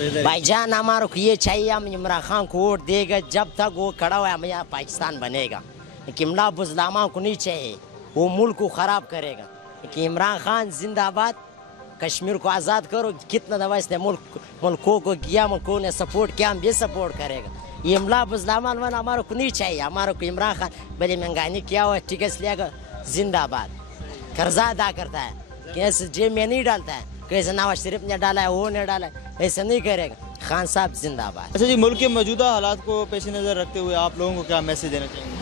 भाईजान हमारे को ये चाहिए, हम इमरान खान को वोट देगा जब तक वो खड़ा हुआ है यहाँ पाकिस्तान बनेगा। कि इमरान बुज़दामा को नहीं चाहिए, वो मुल्क को ख़राब करेगा। कि इमरान खान जिंदाबाद, कश्मीर को आज़ाद करो। कितना दफ़ा इसने मुल्कों को किया, मुल्कों ने सपोर्ट किया, हम भी सपोर्ट करेगा। ये इमरान बुज़दामा हमारे को नहीं चाहिए, हमारे को इमरान खान बड़ी महंगाई नहीं किया हुआ है, टिकट लिया जिंदाबाद। कर्जा अदा करता है, कैसे जेब में नहीं डालता है, कैसे नवाज शरीफ ने डाला है, वो ने डाला है, ऐसा नहीं करेगा। खान साहब जिंदाबाद। अच्छा जी, मुल्क के मौजूदा हालात को पेश नज़र रखते हुए आप लोगों को क्या मैसेज देना चाहेंगे?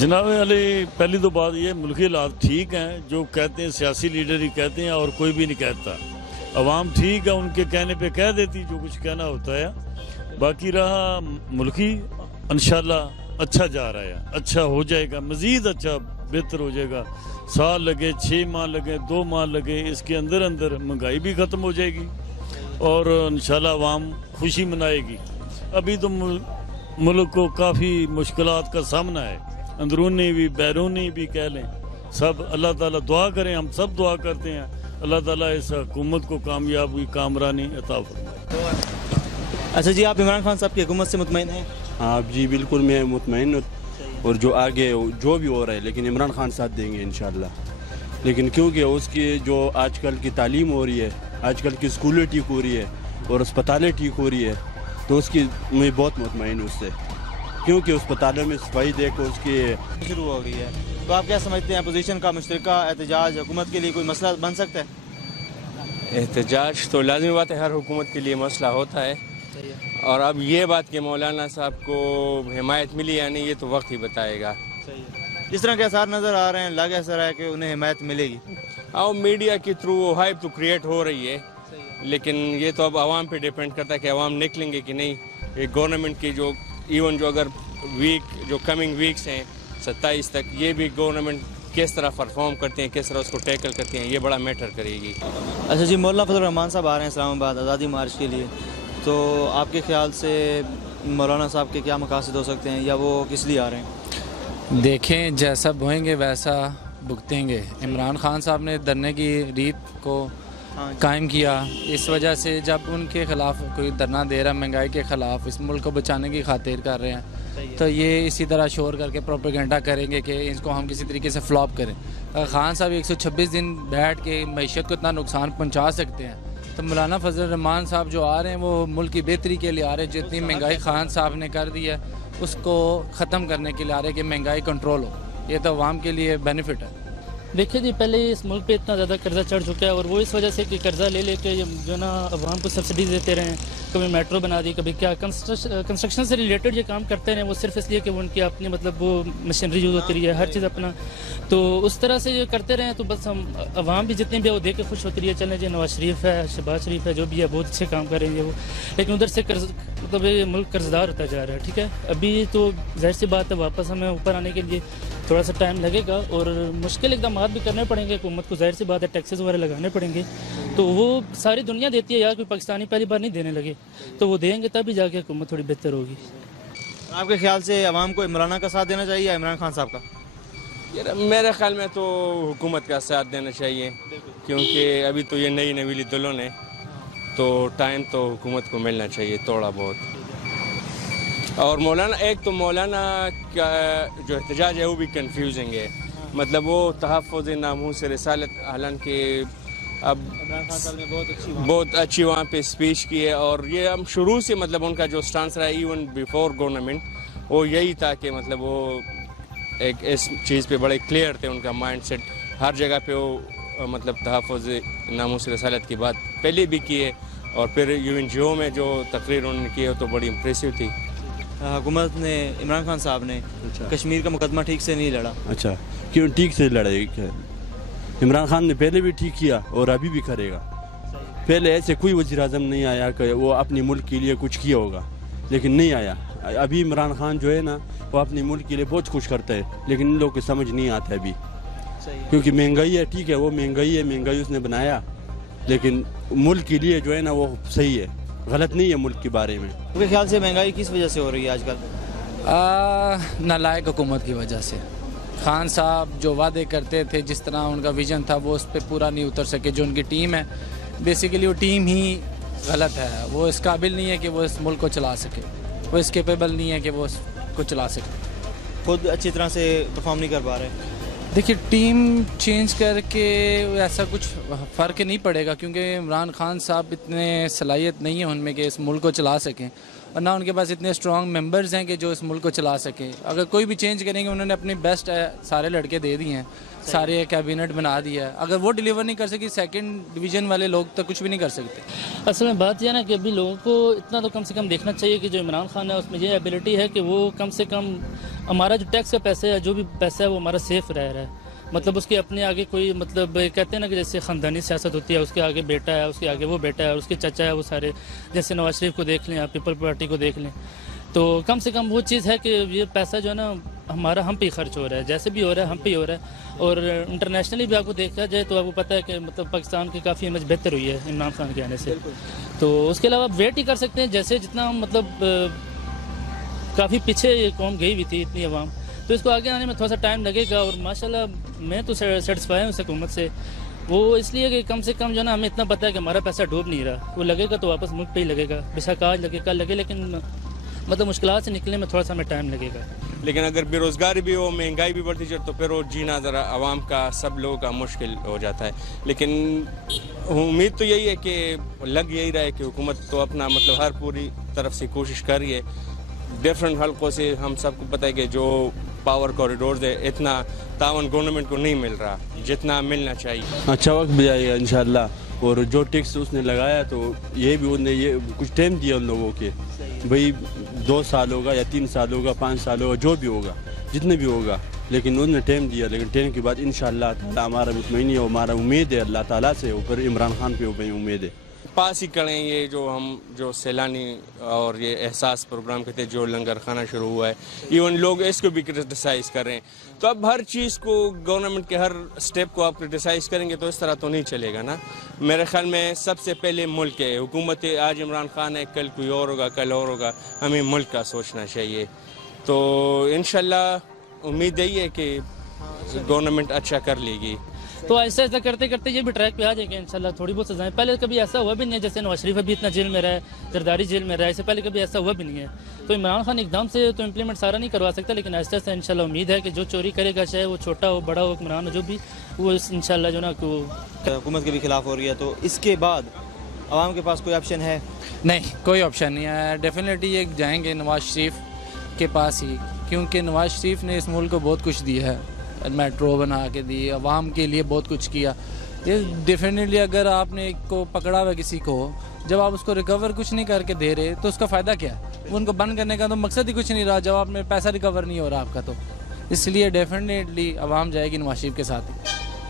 जनाब अली, पहली तो बात ये, मुल्की हालात ठीक हैं, जो कहते हैं सियासी लीडर ही कहते हैं और कोई भी नहीं कहता। अवाम ठीक है, उनके कहने पे कह देती जो कुछ कहना होता है। बाकी रहा मुल्की, इंशाल्लाह अच्छा जा रहा है, अच्छा हो जाएगा, मज़ीद अच्छा बेहतर हो जाएगा। साल लगे, 6 माह लगे, 2 माह लगे, इसके अंदर अंदर महंगाई भी ख़त्म हो जाएगी और इंशाल्लाह अवाम खुशी मनाएगी। अभी तो मुल्क को काफ़ी मुश्किलात का सामना है, अंदरूनी भी बैरूनी भी कह लें, सब। अल्लाह ताला दुआ करें, हम सब दुआ करते हैं, अल्लाह ताला इस हुकूमत को कामयाबी कामरानी अता फरमाए। अच्छा जी, आप इमरान खान साहब की हुकूमत से मुतमईन हैं? हाँ जी, बिल्कुल मैं मुतमईन हूँ, और जो आगे जो भी हो रहा है, लेकिन इमरान खान साथ देंगे इंशाल्लाह। लेकिन क्योंकि उसकी जो आजकल की तालीम हो रही है, आजकल की स्कूलें ठीक हो रही है और अस्पतालें ठीक हो रही है, तो उसकी मैं बहुत मुतमईन हूँ उससे, क्योंकि अस्पतालों में सफाई देखो उसकी शुरू हो गई है। तो आप क्या समझते हैं, अपोजिशन का मुश्तरका एहतजाज हुकूमत के लिए कोई मसला बन सकता है? एहतजाज तो लाज़मी बात है, हर हुकूमत के लिए मसला होता है। और अब ये बात कि मौलाना साहब को हिमायत मिली या नहीं, ये तो वक्त ही बताएगा। जिस तरह के असर नज़र आ रहे हैं, लग ऐसा रहा है कि उन्हें हिमायत मिलेगी। और मीडिया के थ्रू हाइप तो क्रिएट हो रही है, लेकिन ये तो अब आवाम पे डिपेंड करता है कि आवाम निकलेंगे कि नहीं। ये गवर्नमेंट की जो इवन जो अगर जो कमिंग वीक्स हैं 27 तक, ये भी गवर्नमेंट किस तरह परफॉर्म करते हैं, किस तरह उसको टैकल करते हैं, ये बड़ा मैटर करेगी। अच्छा जी, मौलाना फजल रहमान साहब आ रहे हैं इस्लामाबाद आज़ादी मार्च के लिए, तो आपके ख्याल से मौलाना साहब के क्या मकासद हो सकते हैं, या वो किस लिए आ रहे हैं? देखें, जैसा बोएंगे वैसा भुगतेंगे। इमरान खान साहब ने धरने की रीत को कायम किया, इस वजह से जब उनके ख़िलाफ़ कोई धरना दे रहा है, महंगाई के ख़िलाफ़, इस मुल्क को बचाने की खातिर कर रहे हैं, तो ये इसी तरह शोर करके प्रोपेगेंडा करेंगे कि इसको हम किसी तरीके से फ्लॉप करें। अगर खान साहब 126 दिन बैठ के मईशत को इतना नुकसान पहुँचा सकते हैं, तो मौलाना फजल रहमान साहब जो आ रहे हैं वो मुल्क की बेहतरी के लिए आ रहे हैं। जितनी महंगाई खान साहब ने कर दी है उसको ख़त्म करने के लिए आ रहे हैं कि महंगाई कंट्रोल हो, ये तो अवाम के लिए बेनिफिट है। देखिए जी, पहले इस मुल्क पे इतना ज़्यादा कर्जा चढ़ चुका है, और वो इस वजह से कि कर्जा ले लेके जो ना अवाम को सब्सिडी देते रहें, कभी मेट्रो बना दी, कभी क्या कंस्ट्रक्शन से रिलेटेड ये काम करते रहे, वो सिर्फ इसलिए कि वो उनकी अपनी मतलब वो मशीनरी यूज़ होती रही है, हर चीज़ अपना, तो उस तरह से ये करते रहे, तो बस हम अवाम भी जितनी भी है वो देख के खुश होती रही है। चलें जी, नवाज शरीफ है, शहबाज शरीफ है, जो भी है बहुत अच्छे काम कर रहे हैं वो, लेकिन उधर से मतलब ये मुल्क कर्जदार होता जा रहा है। ठीक है, अभी तो जाहिर सी बात है वापस हमें ऊपर आने के लिए थोड़ा सा टाइम लगेगा और मुश्किल इक़दाम भी करने पड़ेंगे हुकूमत को, जाहिर सी बात है टैक्सेस वगैरह लगाने पड़ेंगे, तो वो सारी दुनिया देती है यार, कोई पाकिस्तानी पहली बार नहीं देने लगे, तो वो देंगे तभी जाके हुकूमत थोड़ी बेहतर होगी। आपके ख्याल से अवाम को इमरान का साथ देना चाहिए या इमरान खान साहब का? यार मेरे ख्याल में तो हुकूमत का साथ देना चाहिए, क्योंकि अभी तो ये नई नवीली दुल्हन है, तो टाइम तो हुकूमत को मिलना चाहिए थोड़ा बहुत। और मौलाना, एक तो मौलाना का जो एहतजाज है वो भी कंफ्यूजिंग है, मतलब वो तहफ़्फ़ुज़ नामूस रिसालत, हालांकि अब इमरान खान साहब ने बहुत अच्छी वहाँ पे स्पीच की है, और ये हम शुरू से मतलब उनका जो स्टांस रहा है इवन बिफोर गवर्नमेंट, वो यही था कि मतलब वो एक इस चीज़ पे बड़े क्लियर थे, उनका माइंड सेट हर जगह पे वो मतलब तहफ़्फ़ुज़ नामूस रिसालत की बात पहले भी की है, और फिर UNGO में जो तकरीर उन्होंने की है तो बड़ी इम्प्रेसिव थी। हुकूमत ने, इमरान खान साहब ने कश्मीर का मुकदमा ठीक से नहीं लड़ा। अच्छा, क्यों ठीक से लड़ाई? इमरान खान ने पहले भी ठीक किया और अभी भी करेगा। पहले ऐसे कोई वज़ीर आज़म नहीं आया कि वो अपने मुल्क के लिए कुछ किया होगा, लेकिन नहीं आया। अभी इमरान खान जो है ना, वो अपने मुल्क के लिए बहुत कुछ करता है, लेकिन इन लोगों को समझ नहीं आता अभी, क्योंकि महंगाई है। ठीक है, वो महंगाई है, महंगाई उसने बनाया, लेकिन मुल्क के लिए जो है ना वो सही है, गलत नहीं है मुल्क के बारे में। आपके ख्याल से महंगाई किस वजह से हो रही है आजकल? नालायक हुकूमत की वजह से। खान साहब जो वादे करते थे, जिस तरह उनका विजन था, वो उस पर पूरा नहीं उतर सके। जो उनकी टीम है, बेसिकली वो टीम ही غلط ہے. وہ اس قابل نہیں ہے کہ وہ اس ملک کو چلا سکے, وہ اس کیپیبل نہیں ہے کہ وہ اس کو چلا سکے, خود اچھی طرح سے پرفارم نہیں کر پا رہے. دیکھیے ٹیم چینج کر کے ایسا کچھ فرق نہیں پڑے گا, کیونکہ عمران خان صاحب اتنے صلاحیت نہیں ہے ان میں کہ اس ملک کو چلا سکیں, اور نہ ان کے پاس اتنے اسٹرانگ ممبرز ہیں کہ جو اس ملک کو چلا سکیں. اگر کوئی بھی چینج کریں گے, انہوں نے اپنی بیسٹ سارے لڑکے دے دیے ہیں, سارے کیبنٹ بنا دیا ہے. اگر وہ ڈیلیور نہیں کر سکی, سیکنڈ ڈویژن والے لوگ تو کچھ بھی نہیں کر سکتے. اصل میں بات یہ ہے نا کہ ابھی لوگوں کو اتنا تو کم سے کم دیکھنا چاہیے کہ جو عمران خان ہے اس میں یہ ایبلٹی ہے کہ وہ کم سے کم ہمارا جو ٹیکس کا پیسہ ہے, جو بھی پیسہ ہے, وہ ہمارا سیف رہ رہا ہے. مطلب اس کے اپنے آگے کوئی مطلب کہتے ہیں نا کہ جیسے خاندانی سیاست ہوتی ہے, اس کے آگے بیٹا ہے, اس کے آگے وہ بیٹا ہے, اور اس کے چچا ہے, وہ سارے جیسے نواز شریف کو دیکھ لیں, آپ پیپل پارٹی کو دیکھ لیں, تو کم سے کم وہ چیز ہے کہ یہ پیسہ جو ہے نا ہمارا ہم پہ ہی خرچ ہو رہا ہے, جیسے بھی ہو رہا ہے ہم پہ ہی ہو رہا ہے. اور انٹرنیشنلی بھی آپ کو دیکھا جائے تو آپ کو پتہ ہے کہ مطلب پاکستان کی کافی امیج بہتر ہوئی ہے عمران خان کے آنے سے. تو اس کے علاوہ آپ ویٹ ہی کر سکتے ہیں, جیسے جتنا مطلب کافی پیچھے یہ قوم گئی ہوئی تھی اتنی عوام, تو اس کو آگے آنے میں تھوڑا سا ٹائم لگے گا. اور ماشاءاللہ میں تو سیٹسفائی ہوں اس حکومت سے, وہ اس لیے کہ کم سے کم جو ہے نا ہمیں اتنا پتہ ہے کہ ہمارا پیسہ ڈوب نہیں رہا. وہ لگے گا تو واپس ملک پہ ہی لگے گا, بے شک آج لگے کل لگے, لیکن مطلب مشکلات سے نکلنے میں تھوڑا سا ہمیں ٹائم لگے گا. لیکن اگر بے روزگاری بھی ہو, مہنگائی بھی بڑھتی جائے, تو پھر وہ جینا ذرا عوام کا, سب لوگوں کا مشکل ہو جاتا ہے. لیکن امید تو یہی ہے کہ لگ یہی رہا ہے کہ حکومت تو اپنا مطلب ہر پوری طرف سے کوشش کر رہی ہے. ڈفرینٹ حلقوں سے ہم سب کو پتہ ہے کہ جو پاور کوریڈورز ہے, اتنا تعاون گورنمنٹ کو نہیں مل رہا جتنا ملنا چاہیے. اچھا وقت بھی آئے گا انشاءاللہ. اور جو ٹیکس اس نے لگایا تو یہ بھی انہوں نے یہ کچھ ٹائم دیا ان لوگوں کے, بھئی 2 سال ہوگا یا 3 سال ہوگا, 5 سال ہوگا, جو بھی ہوگا, جتنے بھی ہوگا, لیکن انہوں نے ٹائم دیا. لیکن ٹائم کے بعد انشاءاللہ تعالیٰ ہمارا مطمئنی ہے, ہمارا امید ہے اللہ تعالیٰ سے, اوپر عمران خان پہ امید ہے. پاس ہی کریں یہ جو سیلانی اور یہ احساس پروگرام کے تحت جو لنگر خانہ شروع ہوا ہے, ایون لوگ اس کو بھی کرٹیسائز کر رہے ہیں. تو اب ہر چیز کو گورنمنٹ کے ہر سٹیپ کو آپ کرٹیسائز کریں گے تو اس طرح تو نہیں چلے گا نا. میرے خیال میں سب سے پہلے ملک ہے, حکومت آج عمران خان ہے, کل کوئی اور ہوگا, کل اور ہوگا, ہمیں ملک کا سوچنا چاہیے. تو انشاءاللہ امید یہی ہے کہ گورنمنٹ اچھا کر لے گی. تو ایسا کرتے کرتے یہ بھی ٹریک پہ آ جائے گا انشاءاللہ. تھوڑی بہت سزائیں, پہلے کبھی ایسا ہوا بھی نہیں ہے, جیسے نواز شریف ابھی اتنا جیل میں رہا ہے, زرداری جیل میں رہا ہے, اس سے پہلے کبھی ایسا ہوا بھی نہیں ہے. تو عمران خان ایک دم سے تو امپلیمنٹ سارا نہیں کروا سکتا, لیکن ایسا ایسا انشاءاللہ امید ہے کہ جو چوری کرے گا, چاہے وہ چھوٹا ہو بڑا ہو حکمران ہو, جو بھی وہ انشاءاللہ جو نا حکومت کے بھی خلاف ہو رہی ہے, تو اس کے بعد عوام کے پاس کوئی آپشن ہے؟ نہیں, کوئی آپشن نہیں ہے. ڈیفینیٹلی یہ جائیں گے نواز شریف کے پاس ہی, کیونکہ نواز شریف نے اس ملک کو بہت کچھ دیا ہے, میٹرو بنا کے دی, عوام کے لیے بہت کچھ کیا. یہ ڈیفینیٹلی اگر آپ نے ایک کو پکڑا ہوا کسی کو, جب آپ اس کو ریکور کچھ نہیں کر کے دے رہے تو اس کا فائدہ کیا ہے؟ ان کو بند کرنے کا تو مقصد ہی کچھ نہیں رہا, جب آپ میں پیسہ ریکور نہیں ہو رہا آپ کا. تو اس لیے ڈیفینیٹلی عوام جائے گی نواز شریف کے ساتھ,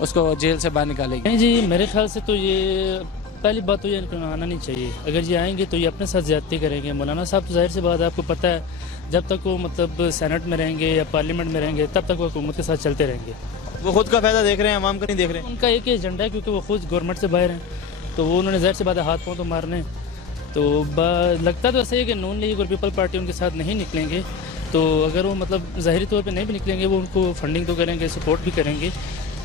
اس کو جیل سے باہر نکالے گی. نہیں جی, میرے خیال سے تو یہ پہلی بات تو یہ آنا نہیں چاہیے. اگر یہ آئیں گے تو یہ اپنے ساتھ زیادتی کریں گے. مولانا صاحب تو ظاہر سی بات ہے, آپ کو پتہ ہے جب تک وہ مطلب سینٹ میں رہیں گے یا پارلیمنٹ میں رہیں گے تب تک وہ حکومت کے ساتھ چلتے رہیں گے. وہ خود کا فائدہ دیکھ رہے ہیں, عوام کا نہیں دیکھ رہے ہیں. ان کا ایک ہی ایجنڈا ہے, کیونکہ وہ خود گورنمنٹ سے باہر ہیں, تو وہ انہوں نے ظاہر سی بات ہے ہاتھ پاؤں تو مارنے. تو لگتا تو ایسے ہے کہ نون لیگ اور پیپل پارٹی ان کے ساتھ نہیں نکلیں گے. تو اگر وہ مطلب ظاہری طور پہ نہیں بھی نکلیں گے, وہ ان کو فنڈنگ تو کریں گے, سپورٹ بھی کریں گے,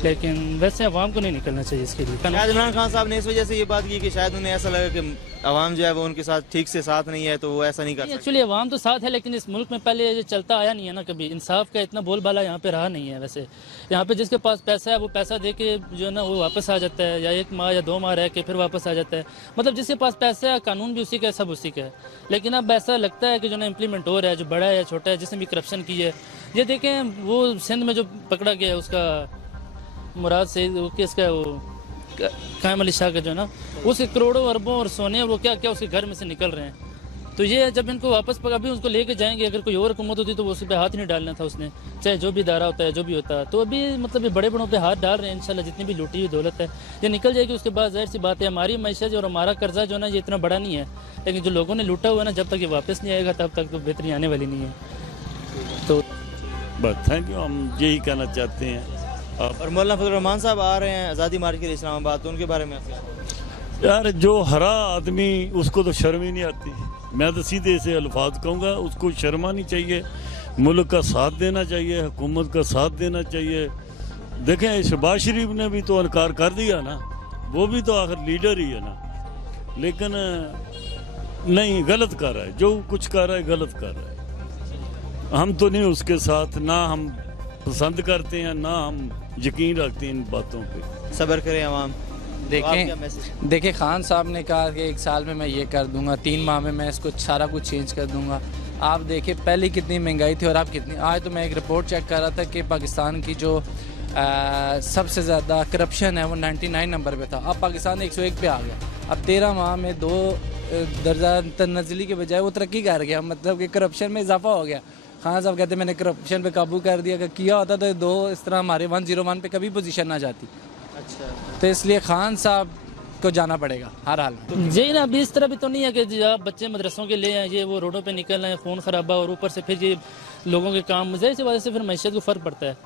لیکن ویسے عوام کو نہیں نکلنا چاہیے اس کے لیے. شاید عمران خان صاحب نے اس وجہ سے یہ بات کی کہ شاید انہیں ایسا لگا کہ عوام جو ہے وہ ان کے ساتھ ٹھیک سے ساتھ نہیں ہے, تو وہ ایسا نہیں کر سکتے. ایکچولی عوام تو ساتھ ہے, لیکن اس ملک میں پہلے یہ چلتا آیا نہیں ہے نا کبھی. انصاف کا اتنا بول بالا یہاں پہ رہا نہیں ہے. ویسے یہاں پہ جس کے پاس پیسہ ہے وہ پیسہ دے کے جو ہے نا وہ واپس آ جاتا ہے, یا 1 ماہ یا 2 ماہ رہ کے پھر واپس آ جاتا ہے. مطلب جس کے پاس پیسہ ہے, قانون بھی اسی کا ہے, سب اسی کا ہے. لیکن اب ایسا لگتا ہے کہ جو نا امپلیمنٹ ہو رہا ہے, جو بڑا ہے یا چھوٹا ہے, جس نے بھی کرپشن کی ہے. یہ دیکھیں وہ سندھ میں جو پکڑا گیا ہے, اس کا مراد سے کس کا وہ قائم علی شاہ کا جو ہے نا, اس کے کروڑوں اربوں اور سونے وہ کیا کیا اس کے گھر میں سے نکل رہے ہیں. تو یہ جب ان کو واپس ابھی اس کو لے کے جائیں گے. اگر کوئی اور حکومت ہوتی تو وہ اس پہ ہاتھ نہیں ڈالنا تھا اس نے, چاہے جو بھی ادارہ ہوتا ہے, جو بھی ہوتا ہے. تو ابھی مطلب یہ بڑے بڑوں پہ ہاتھ ڈال رہے ہیں. انشاءاللہ جتنی بھی لوٹی ہوئی دولت ہے یہ نکل جائے گی. اس کے بعد ظاہر سی بات ہے ہماری معیشت اور ہمارا قرضہ جو ہے نا یہ اتنا بڑا نہیں ہے, لیکن جو لوگوں نے لوٹا ہوا ہے نا, جب تک یہ واپس نہیں آئے گا تب تک تو بہتری آنے والی نہیں ہے. تو بس تھینک یو, ہم یہی کہنا چاہتے ہیں. اور مولانا فضل الرحمان صاحب آ رہے ہیں آزادی مارچ کے لیے اسلام آباد, تو ان کے بارے میں یار جو ہرا آدمی اس کو تو شرم ہی نہیں آتی. میں تو سیدھے سے الفاظ کہوں گا, اس کو شرم آنی چاہیے, ملک کا ساتھ دینا چاہیے, حکومت کا ساتھ دینا چاہیے. دیکھیں شہباز شریف نے بھی تو انکار کر دیا نا, وہ بھی تو آخر لیڈر ہی ہے نا. लेकिन नहीं, गलत कर रहा है, जो कुछ कर रहा है गलत कर रहा है। हम तो नहीं उसके साथ, ना हम पसंद करते हैं, ना हम यकीन रखते हैं इन बातों पे। सब्र करें अवाम। देखिए खान साहब ने कहा कि 1 साल में मैं ये कर दूंगा, 3 माह में मैं इसको सारा कुछ चेंज कर दूंगा। आप देखिए पहले कितनी महंगाई थी और आप कितनी, आज तो मैं एक रिपोर्ट चेक कर रहा था कि पाकिस्तान की जो सबसे ज़्यादा करप्शन है वो 99 नंबर पे था, अब पाकिस्तान 101 पे आ गया। अब 13 माह में 2 दर्जा तनज़ली के बजाय वो तरक्की कर गया, मतलब कि करप्शन में इजाफा हो गया। खान साहब कहते मैंने करप्शन पे काबू कर दिया, अगर किया होता तो 2 इस तरह हमारे 101 पे कभी पोजीशन ना जाती। अच्छा, तो इसलिए खान साहब को जाना पड़ेगा हर हाल में। जी ना, अभी इस तरह भी तो नहीं है कि आप बच्चे मदरसों के ले आए, ये वो रोडों पे निकल रहे हैं, खून खराबा, और ऊपर से फिर ये लोगों के काम ज़ाहिर सी वजह से फिर मैशत को फ़र्क पड़ता है।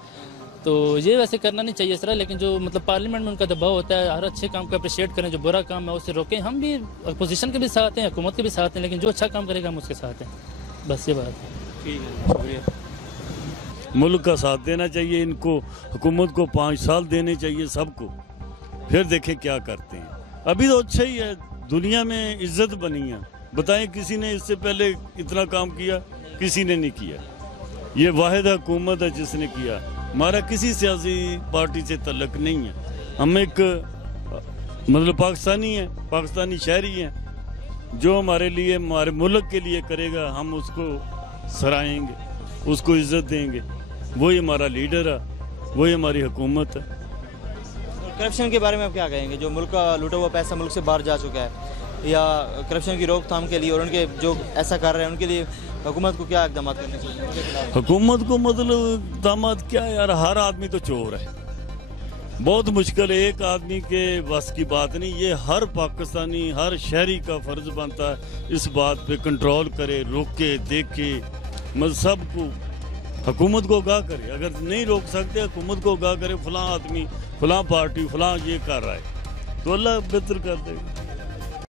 तो ये वैसे करना नहीं चाहिए इस तरह, लेकिन जो मतलब पार्लियामेंट में उनका दबाव होता है, हर अच्छे काम को अप्रिशिएट करें, जो बुरा काम है उसे रोकें। हम भी अपोजिशन के भी साथ हैं, हुकूमत के भी साथ हैं, लेकिन जो अच्छा काम करेगा हम उसके साथ हैं, बस ये बात है। ठीक है, शुक्रिया। मुल्क का साथ देना चाहिए इनको, हुकूमत को 5 साल देने चाहिए सबको, फिर देखें क्या करते हैं। अभी तो अच्छा ही है, दुनिया में इज्जत बनी है। बताएं किसी ने इससे पहले इतना काम किया? किसी ने नहीं किया। ये वाहिद हुकूमत है जिसने किया। हमारा किसी सियासी पार्टी से तल्लुक नहीं है, हम एक मतलब पाकिस्तानी हैं, पाकिस्तानी शहरी हैं। जो हमारे लिए, हमारे मुल्क के लिए करेगा हम उसको सराहेंगे, उसको इज्जत देंगे। वही हमारा लीडर है, वही हमारी हुकूमत है। करप्शन के बारे में आप क्या कहेंगे? जो मुल्क का लूटा हुआ पैसा मुल्क से बाहर जा चुका है, या करप्शन की रोकथाम के लिए और उनके जो ऐसा कर रहे हैं उनके लिए हुकूमत को क्या इक़दाम करने चाहिए? हुकूमत को मतलब इक़दाम क्या यार, हर आदमी तो चोर है, बहुत मुश्किल है, एक आदमी के बस की बात नहीं। ये हर पाकिस्तानी, हर शहरी का फ़र्ज बनता है इस बात पे कंट्रोल करे, रोके, देखे, मतलब सबको हुकूमत को आगाह करे। अगर नहीं रोक सकते, हुकूमत को आगाह करे, फलां आदमी, फलां पार्टी, फलां ये कर रहा है, तो अल्लाह बेहतर कर देगा।